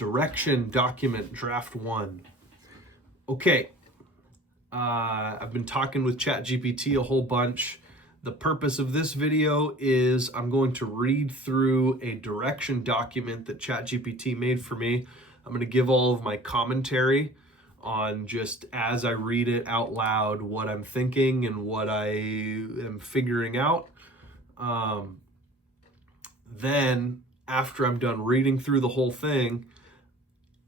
Direction document draft 1. Okay, I've been talking with ChatGPT a whole bunch. The purpose of this video is I'm going to read through a direction document that ChatGPT made for me. I'm going to give all of my commentary on just as I read it out loud, what I'm thinking and what I am figuring out. Then after I'm done reading through the whole thing,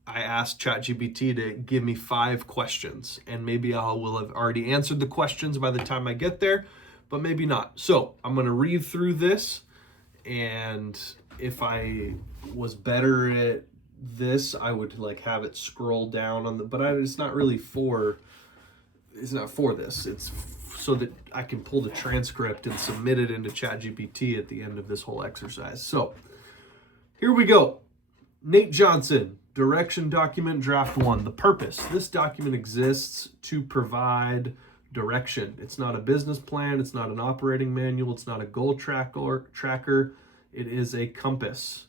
I asked ChatGPT to give me 5 questions, and maybe I will have already answered the questions by the time I get there, but maybe not. So I'm going to read through this, and if I was better at this, I would have it scroll down on the, but it's not really for, it's not for this. It's so that I can pull the transcript and submit it into ChatGPT at the end of this whole exercise. So here we go. Nate Johnson, direction document draft 1. The purpose. This document exists to provide direction. It's not a business plan. It's not an operating manual. It's not a goal tracker. It is a compass.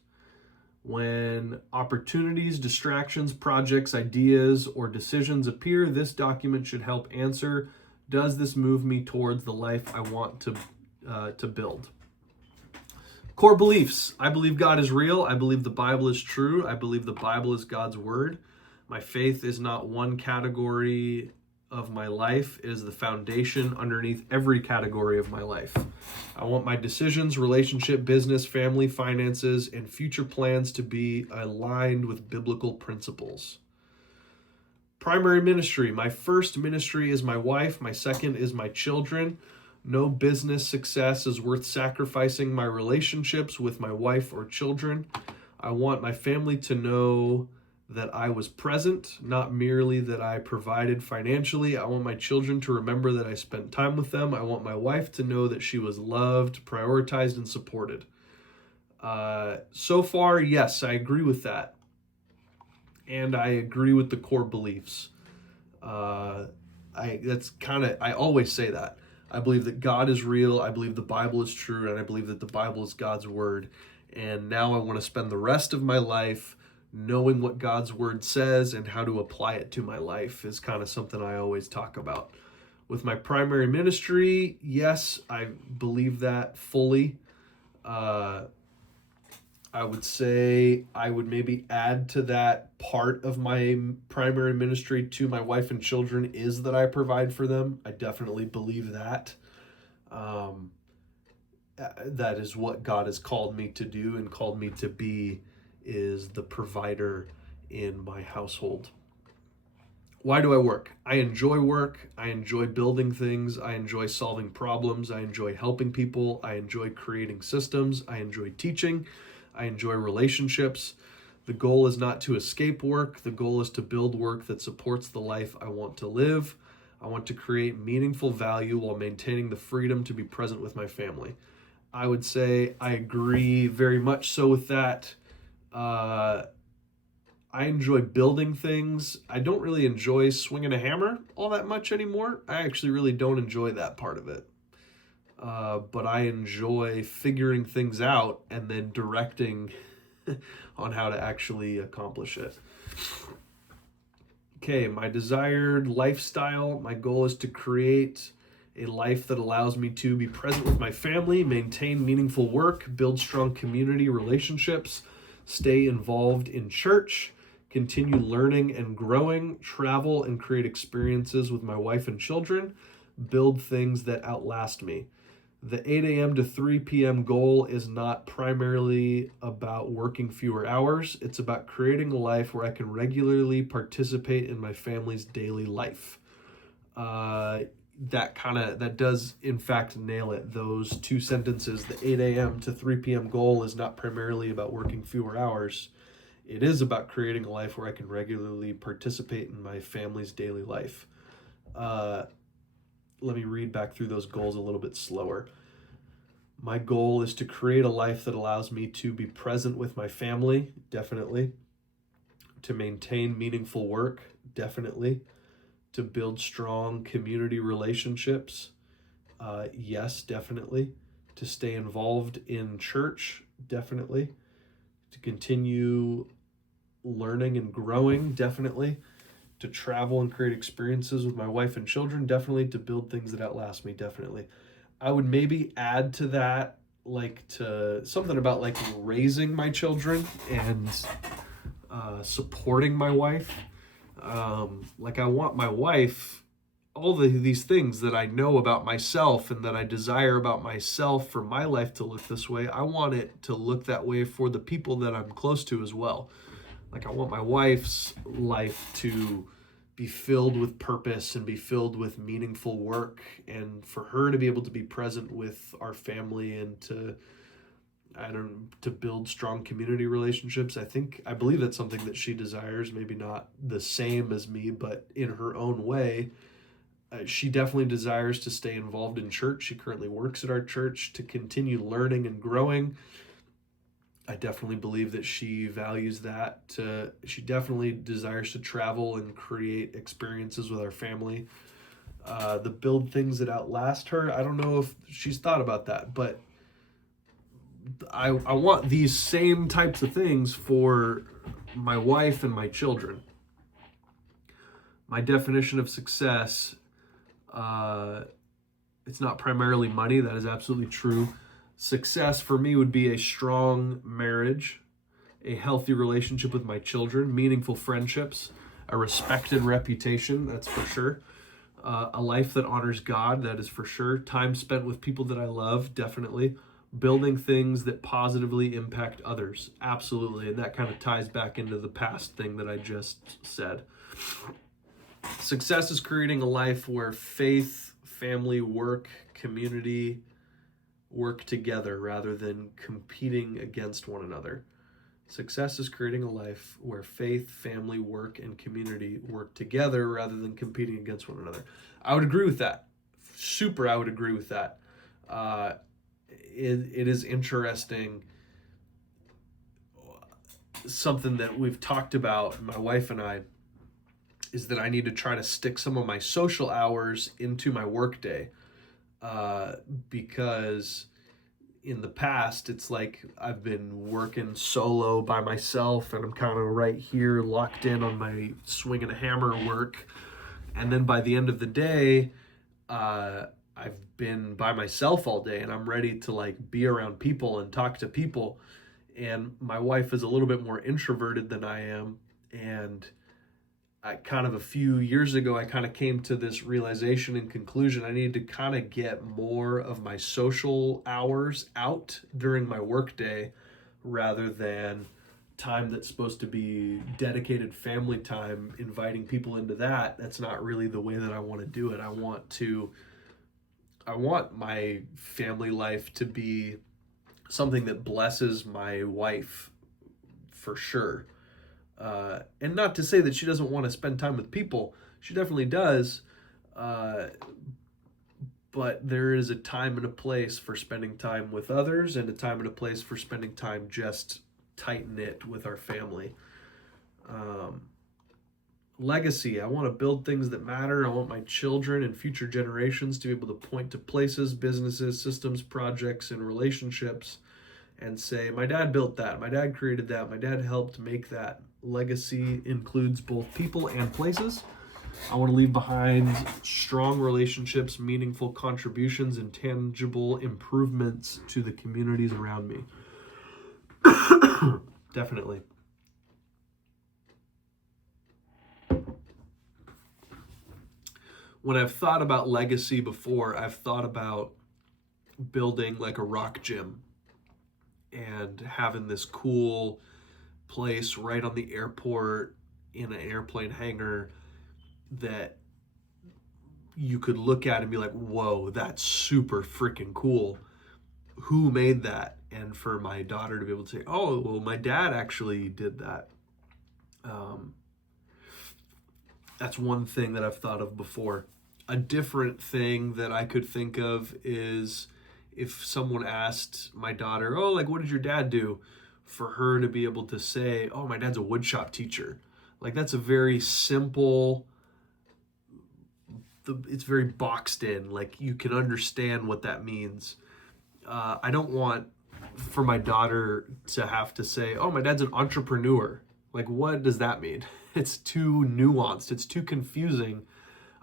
When opportunities, distractions, projects, ideas, or decisions appear, this document should help answer, does this move me towards the life I want to build? Core beliefs. I believe God is real. I believe the Bible is true. I believe the Bible is God's word. My faith is not one category of my life. It is the foundation underneath every category of my life. I want my decisions, relationship, business, family, finances, and future plans to be aligned with biblical principles. Primary ministry. My first ministry is my wife. My second is my children. No business success is worth sacrificing my relationships with my wife or children. I want my family to know that I was present, not merely that I provided financially. I want my children to remember that I spent time with them. I want my wife to know that she was loved, prioritized, and supported. So far, yes, I agree with that. And I agree with the core beliefs. I always say that. I believe that God is real. I believe the Bible is true, and I believe that the Bible is God's word. And now I want to spend the rest of my life knowing what God's word says and how to apply it to my life is kind of something I always talk about. With my primary ministry, yes, I believe that fully. I would say I would maybe add to that part of my primary ministry to my wife and children is that I provide for them. I definitely believe that. That is what God has called me to do and called me to be, is the provider in my household. Why do I work? I enjoy work. I enjoy building things. I enjoy solving problems. I enjoy helping people. I enjoy creating systems. I enjoy teaching. I enjoy relationships. The goal is not to escape work. The goal is to build work that supports the life I want to live. I want to create meaningful value while maintaining the freedom to be present with my family. I would say I agree very much so with that. I enjoy building things. I don't really enjoy swinging a hammer all that much anymore. I actually really don't enjoy that part of it. But I enjoy figuring things out and then directing on how to actually accomplish it. Okay, my desired lifestyle. My goal is to create a life that allows me to be present with my family, maintain meaningful work, build strong community relationships, stay involved in church, continue learning and growing, travel and create experiences with my wife and children, build things that outlast me. The 8 a.m. to 3 p.m. goal is not primarily about working fewer hours. It's about creating a life where I can regularly participate in my family's daily life. That does in fact nail it. Those 2 sentences, the 8 a.m. to 3 p.m. goal is not primarily about working fewer hours. It is about creating a life where I can regularly participate in my family's daily life. Let me read back through those goals a little bit slower. My goal is to create a life that allows me to be present with my family, definitely. To maintain meaningful work, definitely. To build strong community relationships, yes, definitely. To stay involved in church, definitely. To continue learning and growing, definitely. To travel and create experiences with my wife and children, definitely. To build things that outlast me, definitely. I would maybe add to that, like, to something about like raising my children and supporting my wife. Like, I want my wife, all these things that I know about myself and that I desire about myself for my life to look this way. I want it to look that way for the people that I'm close to as well. Like, I want my wife's life to be filled with purpose and be filled with meaningful work, and for her to be able to be present with our family and to build strong community relationships. I believe that's something that she desires, maybe not the same as me, but in her own way. She definitely desires to stay involved in church. She currently works at our church, to continue learning and growing. I definitely believe that she values that. She definitely desires to travel and create experiences with our family. The build things that outlast her. I don't know if she's thought about that, but I want these same types of things for my wife and my children. My definition of success, it's not primarily money. That is absolutely true. Success for me would be a strong marriage, a healthy relationship with my children, meaningful friendships, a respected reputation, that's for sure. A life that honors God, that is for sure. Time spent with people that I love, definitely. Building things that positively impact others, absolutely. And that kind of ties back into the past thing that I just said. Success is creating a life where faith, family, work, community work together rather than competing against one another. Success is creating a life where faith, family, work, and community work together rather than competing against one another. I would agree with that. I would agree with that. It is interesting. Something that we've talked about, my wife and I, is that I need to try to stick some of my social hours into my workday. Because in the past, it's like I've been working solo by myself, and I'm kind of right here locked in on my swing and a hammer work. And then by the end of the day, I've been by myself all day, and I'm ready to like be around people and talk to people. And my wife is a little bit more introverted than I am. And a few years ago, I kind of came to this realization and conclusion. I needed to kind of get more of my social hours out during my workday rather than time that's supposed to be dedicated family time, inviting people into that. That's not really the way that I want to do it. I want my family life to be something that blesses my wife, for sure. And not to say that she doesn't want to spend time with people. She definitely does. But there is a time and a place for spending time with others, and a time and a place for spending time just tight-knit with our family. Legacy. I want to build things that matter. I want my children and future generations to be able to point to places, businesses, systems, projects, and relationships and say, my dad built that, my dad created that, my dad helped make that. Legacy includes both people and places. I want to leave behind strong relationships, meaningful contributions, and tangible improvements to the communities around me. Definitely. When I've thought about legacy before, I've thought about building like a rock gym and having this cool place right on the airport in an airplane hangar that you could look at and be like, whoa, that's super freaking cool. Who made that? And for my daughter to be able to say, oh, well, my dad actually did that. That's one thing that I've thought of before. A different thing that I could think of is if someone asked my daughter, oh, like, what did your dad do? For her to be able to say, oh, my dad's a woodshop teacher. Like, that's a very simple, it's very boxed in. Like, you can understand what that means. I don't want for my daughter to have to say, oh, my dad's an entrepreneur. Like, what does that mean? It's too nuanced. It's too confusing.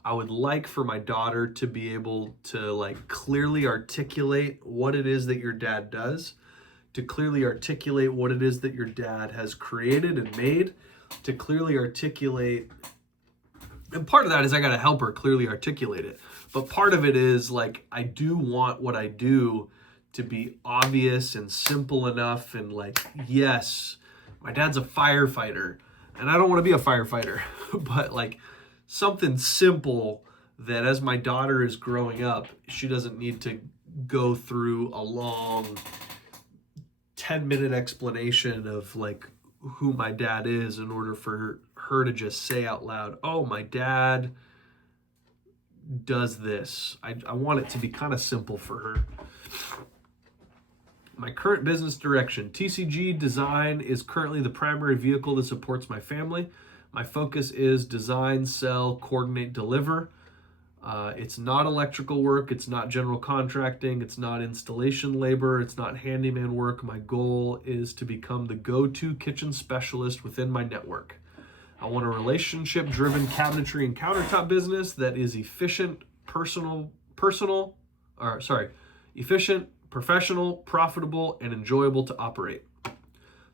I would like for my daughter to be able to like clearly articulate what it is that your dad does, to clearly articulate what it is that your dad has created and made, to clearly articulate. And part of that is I got to help her clearly articulate it. But part of it is like, I do want what I do to be obvious and simple enough. And like, yes, my dad's a firefighter and I don't want to be a firefighter, but like something simple that as my daughter is growing up, she doesn't need to go through a long 10-minute explanation of like who my dad is in order for her to just say out loud, oh, my dad does this. I want it to be kind of simple for her. My current business direction. TCG Design is currently the primary vehicle that supports my family. My focus is design, sell, coordinate, deliver. It's not electrical work. It's not general contracting. It's not installation labor. It's not handyman work. My goal is to become the go-to kitchen specialist within my network. I want a relationship-driven cabinetry and countertop business that is efficient, efficient, professional, profitable, and enjoyable to operate.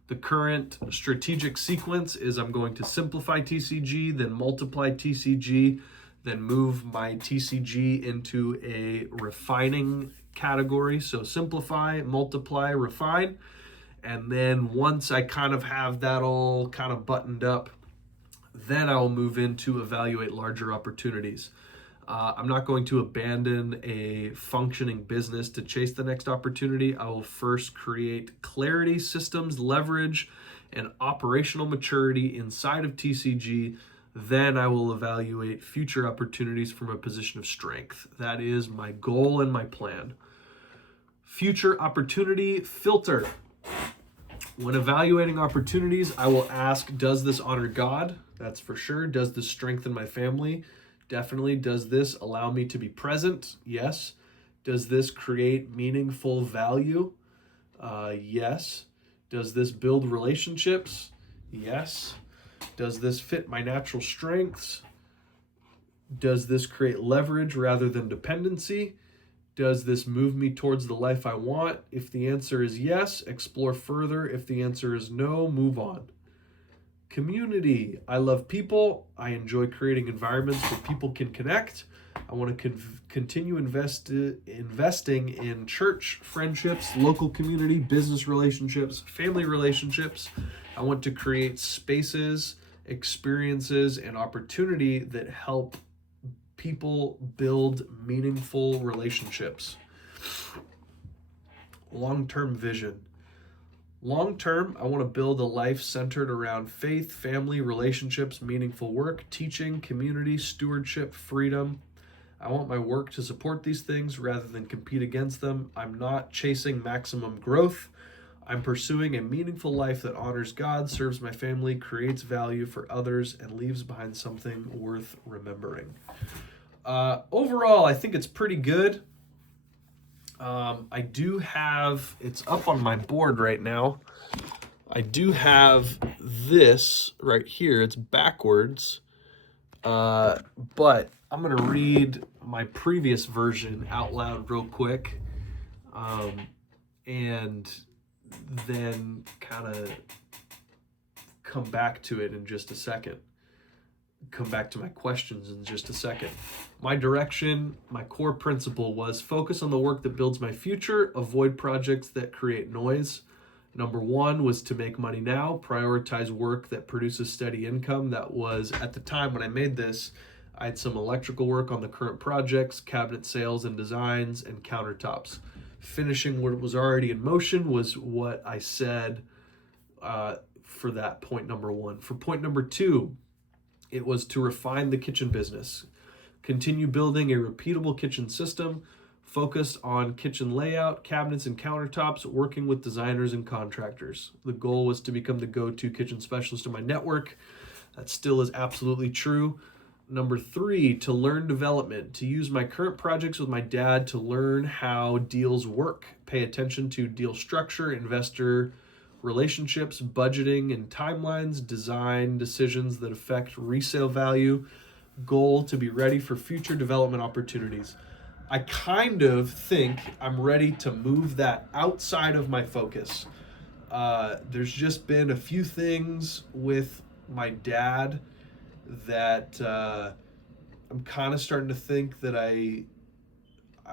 The current strategic sequence is I'm going to simplify TCG, then multiply TCG, then move my TCG into a refining category. So simplify, multiply, refine. And then once I kind of have that all kind of buttoned up, then I will move into evaluate larger opportunities. I'm not going to abandon a functioning business to chase the next opportunity. I will first create clarity, systems, leverage, and operational maturity inside of TCG. Then I will evaluate future opportunities from a position of strength. That is my goal and my plan. Future opportunity filter. When evaluating opportunities, I will ask, does this honor God? That's for sure. Does this strengthen my family? Definitely. Does this allow me to be present? Yes. Does this create meaningful value? Yes. Does this build relationships? Yes. Does this fit my natural strengths? Does this create leverage rather than dependency? Does this move me towards the life I want? If the answer is yes, explore further. If the answer is no, move on. Community. I love people. I enjoy creating environments where people can connect. I want to continue investing in church friendships, local community, business relationships, family relationships. I want to create spaces, experiences, and opportunity that help people build meaningful relationships. Long-term vision. Long-term, I want to build a life centered around faith, family, relationships, meaningful work, teaching, community, stewardship, freedom. I want my work to support these things rather than compete against them. I'm not chasing maximum growth. I'm pursuing a meaningful life that honors God, serves my family, creates value for others, and leaves behind something worth remembering. Overall, I think it's pretty good. I do have, it's up on my board right now. I do have this right here. It's backwards. But I'm going to read my previous version out loud real quick. And then kind of come back to it in just a second. Come back to my questions in just a second. My direction, my core principle was focus on the work that builds my future, avoid projects that create noise. Number one was to make money now, prioritize work that produces steady income. That was, at the time when I made this, I had some electrical work on the current projects, cabinet sales and designs, and countertops. Finishing what was already in motion was what I said for that point number one. For point number two, it was to refine the kitchen business, continue building a repeatable kitchen system, focused on kitchen layout, cabinets and countertops, working with designers and contractors. The goal was to become the go-to kitchen specialist in my network. That still is absolutely true. Number three, to learn development, to use my current projects with my dad to learn how deals work, pay attention to deal structure, investor relationships, budgeting and timelines, design decisions that affect resale value, goal to be ready for future development opportunities. I kind of think I'm ready to move that outside of my focus. There's just been a few things with my dad that I'm kind of starting to think that I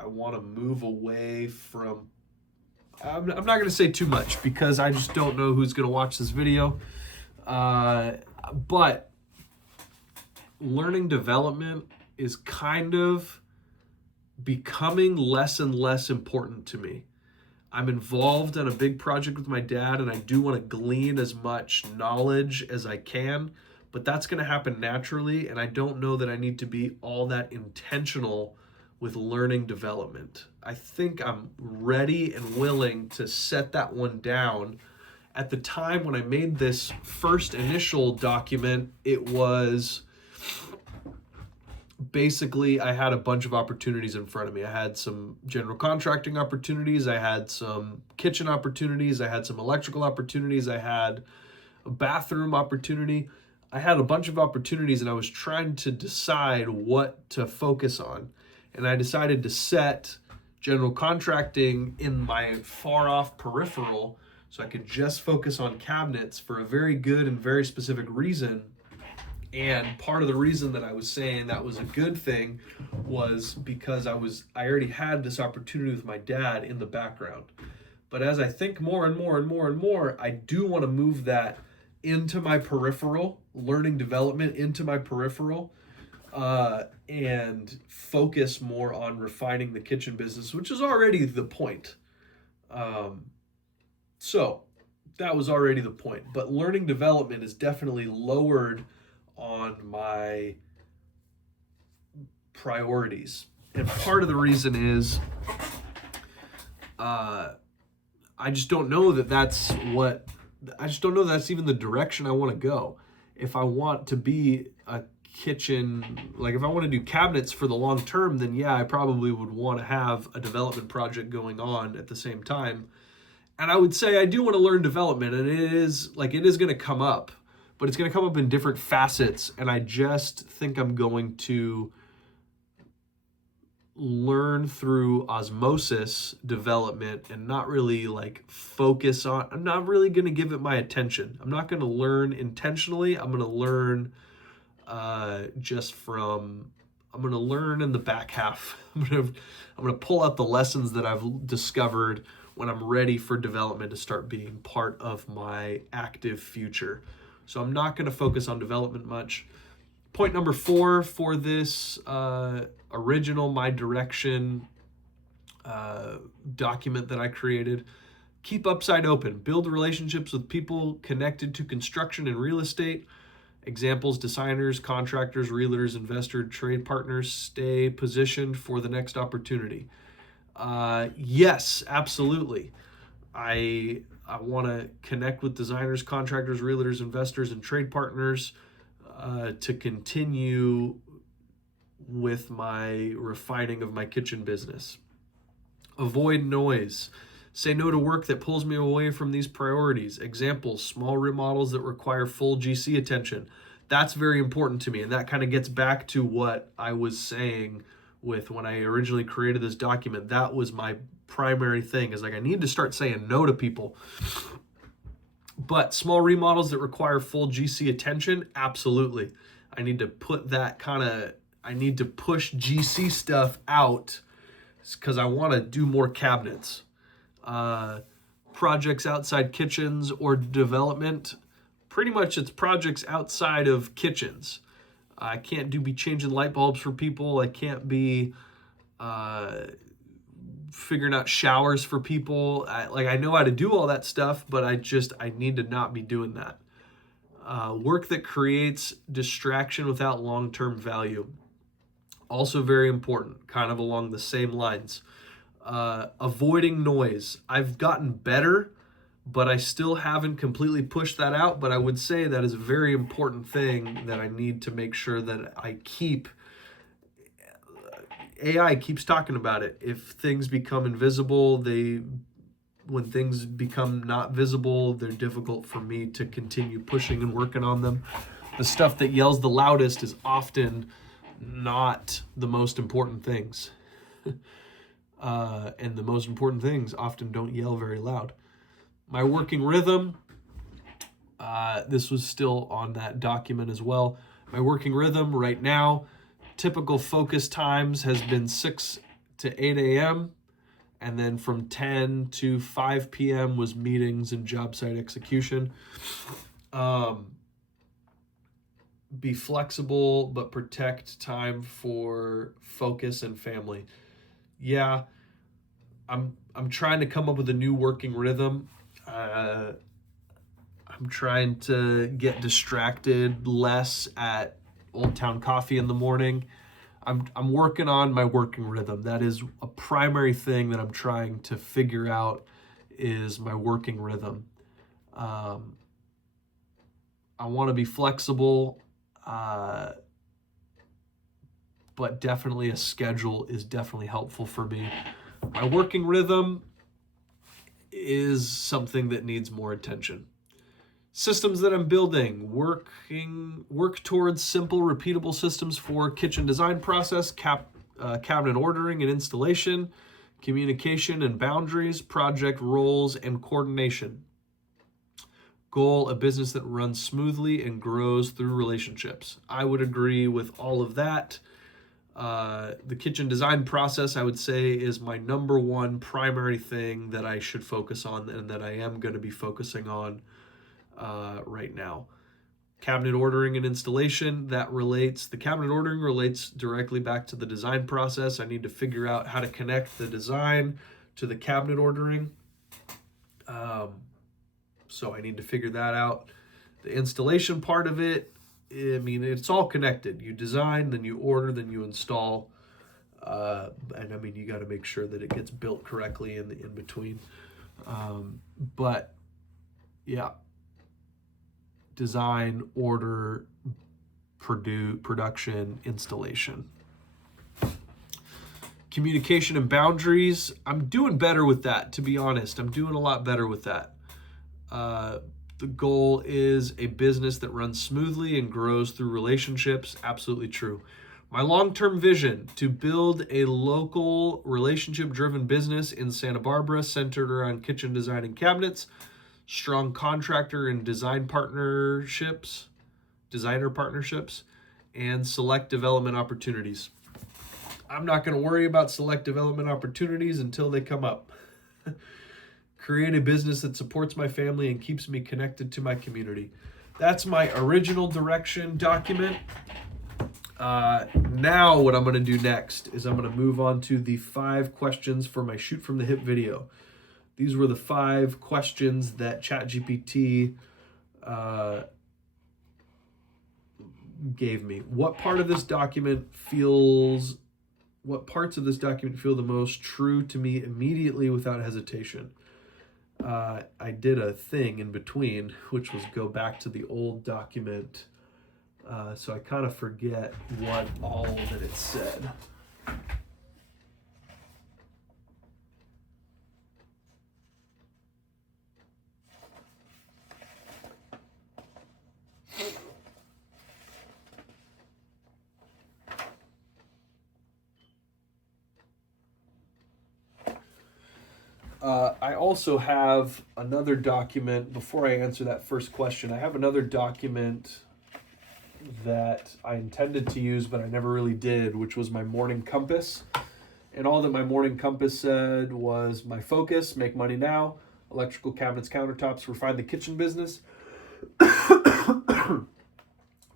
want to move away from. I'm not going to say too much because I just don't know who's going to watch this video. But learning development is kind of becoming less and less important to me. I'm involved in a big project with my dad, and I do want to glean as much knowledge as I can, but that's going to happen naturally, and I don't know that I need to be all that intentional with learning development. I think I'm ready and willing to set that one down. At the time when I made this first initial document, it was basically I had a bunch of opportunities in front of me. I had some general contracting opportunities, I had some kitchen opportunities, I had some electrical opportunities, I had a bathroom opportunity. I had a bunch of opportunities, and I was trying to decide what to focus on. And I decided to set general contracting in my far off peripheral so I could just focus on cabinets for a very good and very specific reason. And part of the reason that I was saying that was a good thing was because I already had this opportunity with my dad in the background. But as I think more and more and more and more, I do want to move that into my peripheral, learning development into my peripheral, and focus more on refining the kitchen business, which is already the point. So that was already the point. But learning development is definitely lowered on my priorities. And part of the reason is I just don't know that that's even the direction I want to go. If I want to be a kitchen, like if I want to do cabinets for the long term, then yeah, I probably would want to have a development project going on at the same time. And I would say I do want to learn development, and it is going to come up, but it's going to come up in different facets. And I just think I'm going to learn through osmosis development and not really focus on. I'm not really going to give it my attention. I'm not going to learn intentionally. I'm going to learn I'm going to learn in the back half. I'm going to pull out the lessons that I've discovered when I'm ready for development to start being part of my active future. So I'm not going to focus on development much. Point number 4 for this original My Direction document that I created: keep Upside open. Build relationships with people connected to construction and real estate. Examples: designers, contractors, realtors, investors, trade partners. Stay positioned for the next opportunity. Yes, absolutely. I want to connect with designers, contractors, realtors, investors, and trade partners to continue with my refining of my kitchen business. Avoid noise. Say no to work that pulls me away from these priorities. Examples: small remodels that require full GC attention. That's very important to me, and that kind of gets back to what I was saying with when I originally created this document. That was my primary thing, is I need to start saying no to people. But small remodels that require full GC attention, absolutely. I need to push GC stuff out because I want to do more cabinets. Projects outside kitchens or development, pretty much it's projects outside of kitchens. I can't be changing light bulbs for people. I can't be figuring out showers for people. I know how to do all that stuff, but I need to not be doing that. Work that creates distraction without long-term value. Also very important, kind of along the same lines. Avoiding noise. I've gotten better, but I still haven't completely pushed that out. But I would say that is a very important thing that I need to make sure that I keep. AI keeps talking about it. If things become invisible, they when things become not visible, they're difficult for me to continue pushing and working on them. The stuff that yells the loudest is often not the most important things. And the most important things often don't yell very loud. My working rhythm, this was still on that document as well. My working rhythm right now, typical focus times has been 6 to 8 a.m. And then from 10 to 5 p.m. was meetings and job site execution. Be flexible, but protect time for focus and family. Yeah, I'm trying to come up with a new working rhythm. I'm trying to get distracted less at Old Town Coffee in the morning. I'm working on my working rhythm. That is a primary thing that I'm trying to figure out, is my working rhythm. I want to be flexible, but definitely a schedule is definitely helpful for me. My working rhythm is something that needs more attention. Systems that I'm building, work towards simple, repeatable systems for kitchen design process, cabinet ordering and installation, communication and boundaries, project roles and coordination. Goal, a business that runs smoothly and grows through relationships. I would agree with all of that. The kitchen design process, I would say, is my number one primary thing that I should focus on and that I am going to be focusing on right now. Cabinet ordering and installation, the cabinet ordering relates directly back to the design process. I need to figure out how to connect the design to the cabinet ordering. So I need to figure that out. The installation part of it, I mean, it's all connected. You design, then you order, then you install. And I mean, you got to make sure that it gets built correctly in between. But yeah, design, order, production, installation. Communication and boundaries. I'm doing better with that, to be honest. I'm doing a lot better with that. The goal is a business that runs smoothly and grows through relationships. Absolutely true. My long-term vision, to build a local relationship-driven business in Santa Barbara centered around kitchen design and cabinets, strong contractor and designer partnerships, and select development opportunities. I'm not going to worry about select development opportunities until they come up. Create a business that supports my family and keeps me connected to my community. That's my original direction document. Now what I'm going to do next is I'm going to move on to the 5 questions for my Shoot from the Hip video. These were the 5 questions that ChatGPT gave me. What parts of this document feel the most true to me immediately without hesitation? I did a thing in between, which was go back to the old document. So I kind of forget what all that it said. I also have another document. Before I answer that first question, I have another document that I intended to use, but I never really did, which was my morning compass. And all that my morning compass said was my focus, make money now, electrical cabinets, countertops, refine the kitchen business,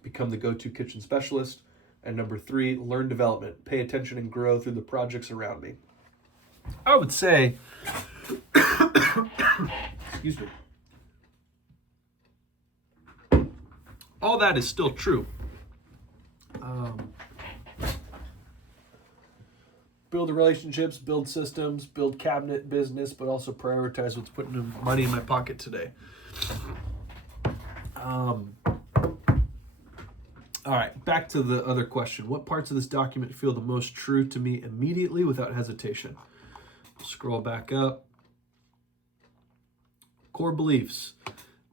become the go-to kitchen specialist, and number 3, learn development, pay attention and grow through the projects around me. I would say, excuse me, all that is still true. Build relationships, build systems, build cabinet business, but also prioritize what's putting money in my pocket today. All right, back to the other question. What parts of this document feel the most true to me immediately without hesitation? Scroll back up. core beliefs.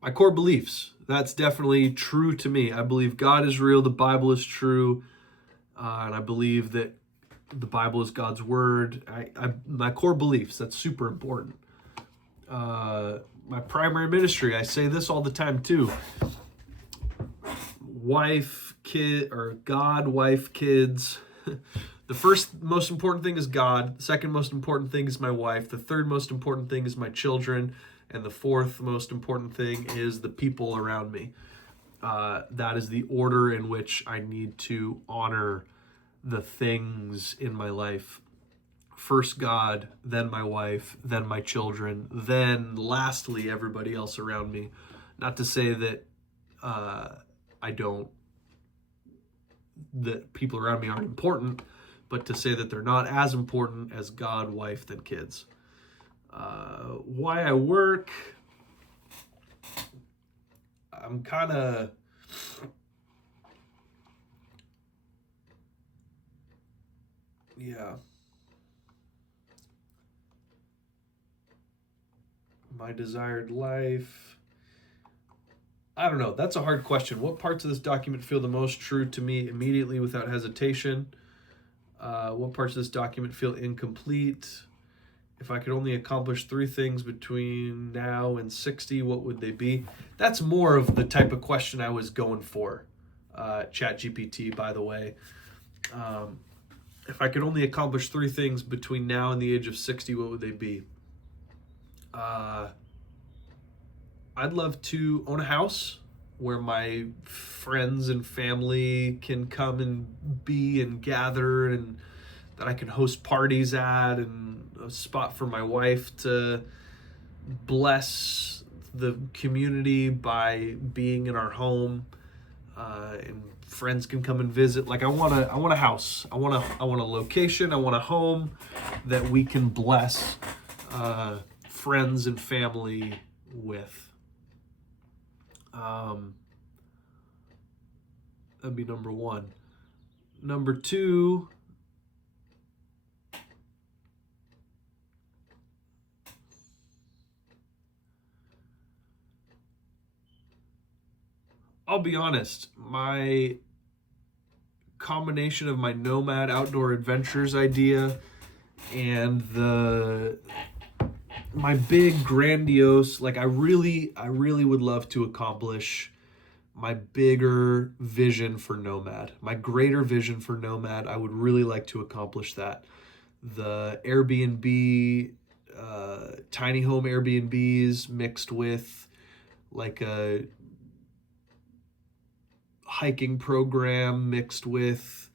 My core beliefs. That's definitely true to me. I believe God is real. The Bible is true. And I believe that the Bible is God's word. My core beliefs, that's super important. My primary ministry, I say this all the time too. Wife, kid, or God, wife, kids. The first most important thing is God. The second most important thing is my wife. The third most important thing is my children. And the fourth most important thing is the people around me. That is the order in which I need to honor the things in my life. First God, then my wife, then my children, then lastly everybody else around me. Not to say that that people around me aren't important, but to say that they're not as important as God, wife, then kids. Why I work, I'm kind of... Yeah. My desired life. I don't know. That's a hard question. What parts of this document feel the most true to me immediately without hesitation? What parts of this document feel incomplete? If I could only accomplish 3 things between now and 60, what would they be? That's more of the type of question I was going for. ChatGPT, by the way. If I could only accomplish 3 things between now and the age of 60, what would they be? I'd love to own a house where my friends and family can come and be and gather, and that I can host parties at, and a spot for my wife to bless the community by being in our home, and friends can come and visit. Like I want a house. I want a location. I want a home that we can bless friends and family with. That'd be number 1. Number 2, I'll be honest, my combination of my nomad outdoor adventures idea and my big grandiose, like I really would love to accomplish my bigger vision for Nomad, my greater vision for Nomad. I would really like to accomplish that. The Airbnb, tiny home Airbnbs mixed with like a hiking program, mixed with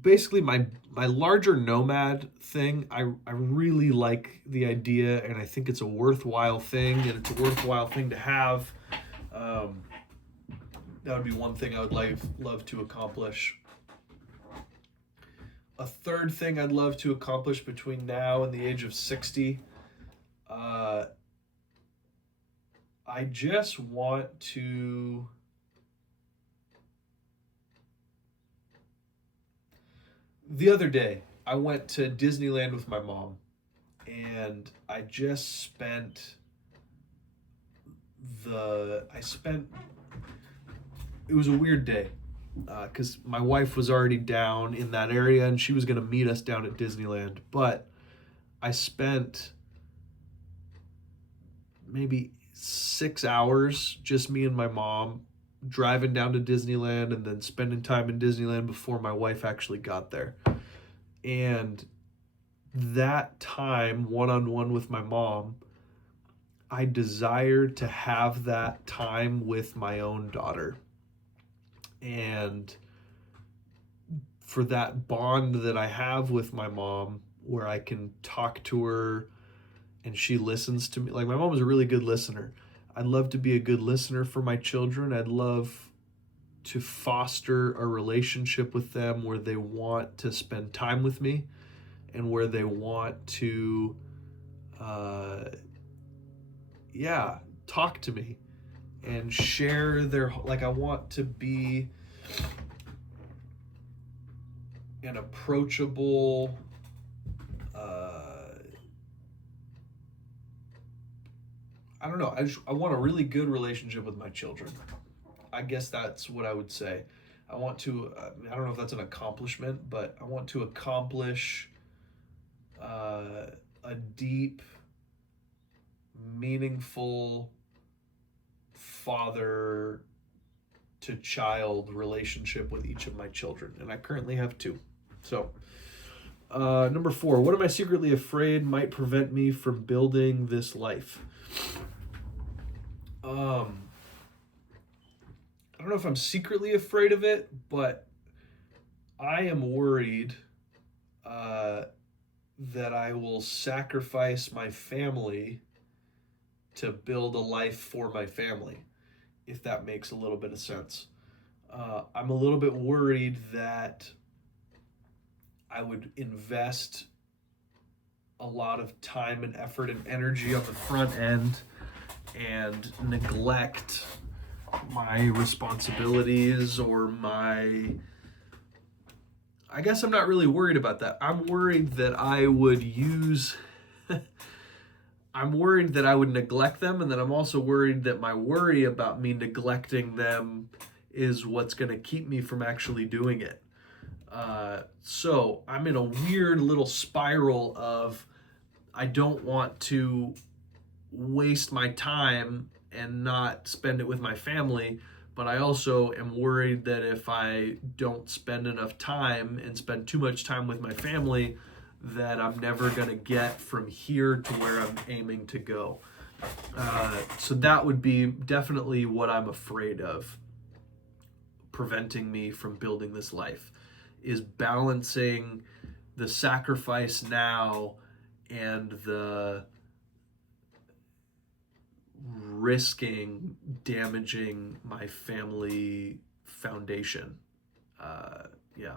basically my larger nomad thing. I really like the idea, and I think it's a worthwhile thing, and it's a worthwhile thing to have. That would be one thing I would love to accomplish. A third thing I'd love to accomplish between now and the age of 60. I just want to... The other day, I went to Disneyland with my mom, and I just spent it was a weird day, because my wife was already down in that area, and she was going to meet us down at Disneyland, but I spent maybe 6 hours, just me and my mom, driving down to Disneyland and then spending time in Disneyland before my wife actually got there. And that time one-on-one with my mom, I desired to have that time with my own daughter. And for that bond that I have with my mom, where I can talk to her and she listens to me. Like, my mom is a really good listener. I'd love to be a good listener for my children. I'd love to foster a relationship with them where they want to spend time with me, and where they want to, talk to me and share their, like, I want to be an approachable, don't know. I want a really good relationship with my children. I guess that's what I would say. I want to, I don't know if that's an accomplishment, but I want to accomplish a deep, meaningful father to child relationship with each of my children. And I currently have 2. So, number 4, what am I secretly afraid might prevent me from building this life? I don't know if I'm secretly afraid of it, but I am worried that I will sacrifice my family to build a life for my family, if that makes a little bit of sense. I'm a little bit worried that I would invest a lot of time and effort and energy on the front end and neglect my responsibilities or I guess I'm not really worried about that. I'm worried that I would I'm worried that I would neglect them, and then I'm also worried that my worry about me neglecting them is what's going to keep me from actually doing it. So I'm in a weird little spiral of I don't want to waste my time and not spend it with my family, but I also am worried that if I don't spend enough time and spend too much time with my family, that I'm never going to get from here to where I'm aiming to go. So that would be definitely what I'm afraid of preventing me from building this life, is balancing the sacrifice now and the risking damaging my family foundation. Yeah.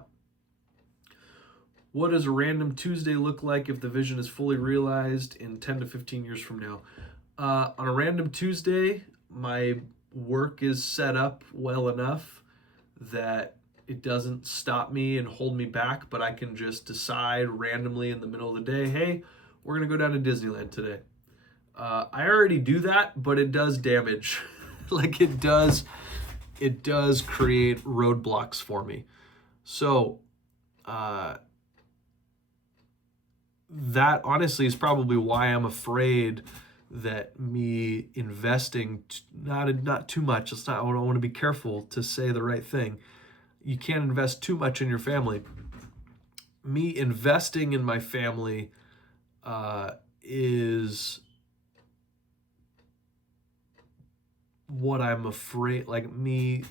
What does a random Tuesday look like if the vision is fully realized in 10 to 15 years from now? On a random Tuesday, my work is set up well enough that it doesn't stop me and hold me back, but I can just decide randomly in the middle of the day, hey, we're going to go down to Disneyland today. I already do that, but it does damage. Like it does create roadblocks for me. So, that honestly is probably why I'm afraid that me investing not too much. I want to be careful to say the right thing. You can't invest too much in your family. Me investing in my family is what I'm afraid, like me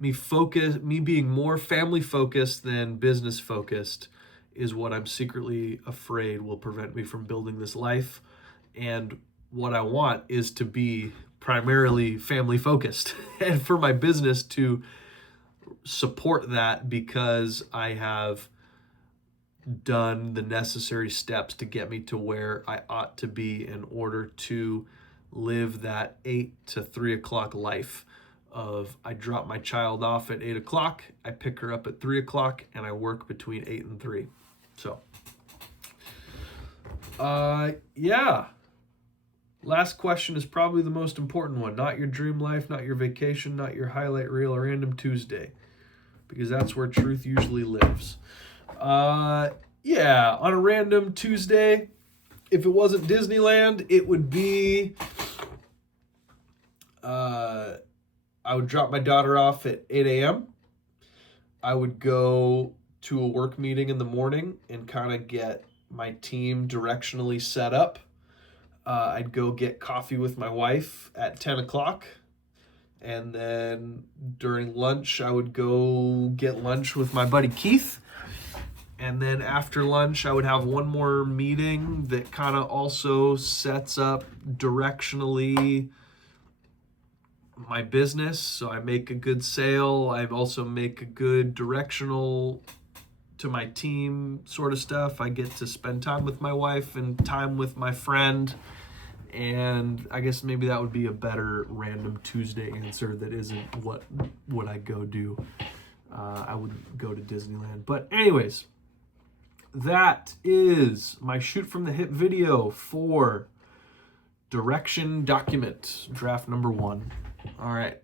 being more family focused than business focused is what I'm secretly afraid will prevent me from building this life. And what I want is to be primarily family focused and for my business to support that, because I have done the necessary steps to get me to where I ought to be in order to live that 8 to 3 o'clock life of I drop my child off at 8 o'clock, I pick her up at 3 o'clock, and I work between 8 and 3. So, yeah. Last question is probably the most important one. Not your dream life, not your vacation, not your highlight reel or random Tuesday, because that's where truth usually lives. Yeah, on a random Tuesday, if it wasn't Disneyland, it would be, I would drop my daughter off at 8 a.m. I would go to a work meeting in the morning and kind of get my team directionally set up. I'd go get coffee with my wife at 10 o'clock. And then during lunch, I would go get lunch with my buddy Keith. And then after lunch, I would have one more meeting that kind of also sets up directionally my business. So I make a good sale. I also make a good directional to my team sort of stuff. I get to spend time with my wife and time with my friend. And I guess maybe that would be a better random Tuesday answer that isn't what would I go do. I would go to Disneyland. But anyways, that is my shoot from the hip video for Direction document, draft number 1. All right.